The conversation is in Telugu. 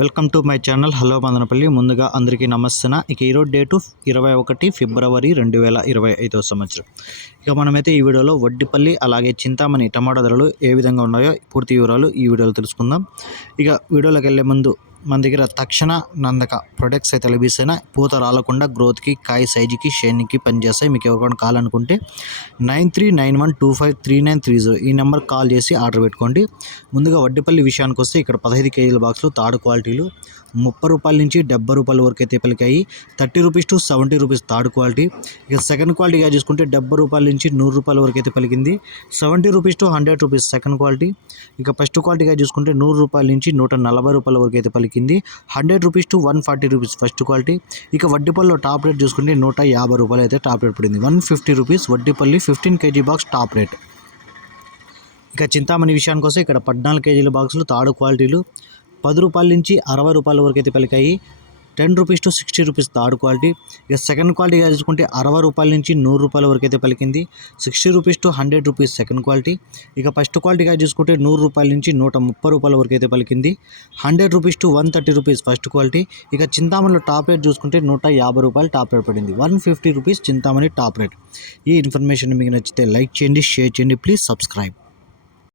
Welcome to my channel. Hello Madanapalle. ముందుగా అందరికీ నమస్తే ఇక ఈరోజు డేటు ఇరవై ఒకటి ఫిబ్రవరి రెండు వేల ఇరవై ఐదో సంవత్సరం. ఇక మనమైతే ఈ వీడియోలో వడ్డిపల్లి అలాగే చింతామణి టమాటా ధరలు ఏ విధంగా ఉన్నాయో పూర్తి వివరాలు ఈ వీడియోలో తెలుసుకుందాం. ఇక వీడియోలోకి వెళ్ళే ముందు మన దగ్గర తక్షణ నందక ప్రొడక్ట్స్ అయితే లభిస్తాయి. పూత రాలకుండా గ్రోత్కి కాయ సైజుకి షేన్కి పనిచేస్తాయి. మీకు ఎవరికైనా కావాలనుకుంటే nine three nine one two five three nine three zero ఈ నెంబర్ కాల్ చేసి ఆర్డర్ పెట్టుకోండి. ముందుగా వడ్డిపల్లి విషయానికి వస్తే ఇక్కడ పదహైదు కేజీల బాక్సులు తాడు క్వాలిటీలు ముప్పై రూపాయల నుంచి డెబ్బై రూపాయల వరకు అయితే పలికాయి. Thirty rupees to seventy rupees third quality. ఇక సెకండ్ క్వాలిటీగా చూసుకుంటే డెబ్బై రూపాయల నుంచి నూరు రూపాయల వరకు అయితే పలికింది. Seventy rupees to hundred rupees second quality. ఇక ఫస్ట్ క్వాలిటీగా చూసుకుంటే నూరు రూపాయల నుంచి నూట నలభై రూపాయల వరకు అయితే పలికింది. Hundred rupees to one forty rupees first quality. ఇక వడ్డీపల్లిలో టాప్ రేట్ చూసుకుంటే నూట యాభై రూపాయలు అయితే టాప్ రేట్ పడింది. One fifty rupees Vaddipalli fifteen KG box top rate. ఇక చింతామణి విషయానికి వస్తే ఇక్కడ పద్నాలుగు కేజీల బాక్సులు తాడు క్వాలిటీలు. పది రూపాయల నుంచి అరవై రూపాయల వరకు అయితే పలికాయి ten rupees to sixty rupees third quality. ఇక సెకండ్ క్వాలిటీగా చూసుకుంటే అరవై రూపాయల నుంచి నూరు రూపాయల వరకు అయితే పలికింది. Sixty rupees to hundred rupees second quality. ఇక ఫస్ట్ క్వాలిటీగా చూసుకుంటే నూరు రూపాయల నుంచి నూట ముప్పై రూపాయల వరకు అయితే పలికింది. Hundred rupees to one thirty rupees first quality. ఇక చింతామణిలో టాప్ రేట్ చూసుకుంటే నూట యాభై రూపాయలు టాప్ రేట్ పడింది. One fifty rupees Chintamani top rate. ఈ ఇన్ఫర్మేషన్ మీకు నచ్చితే లైక్ చేయండి షేర్ చేయండి ప్లీజ్ సబ్స్క్రైబ్.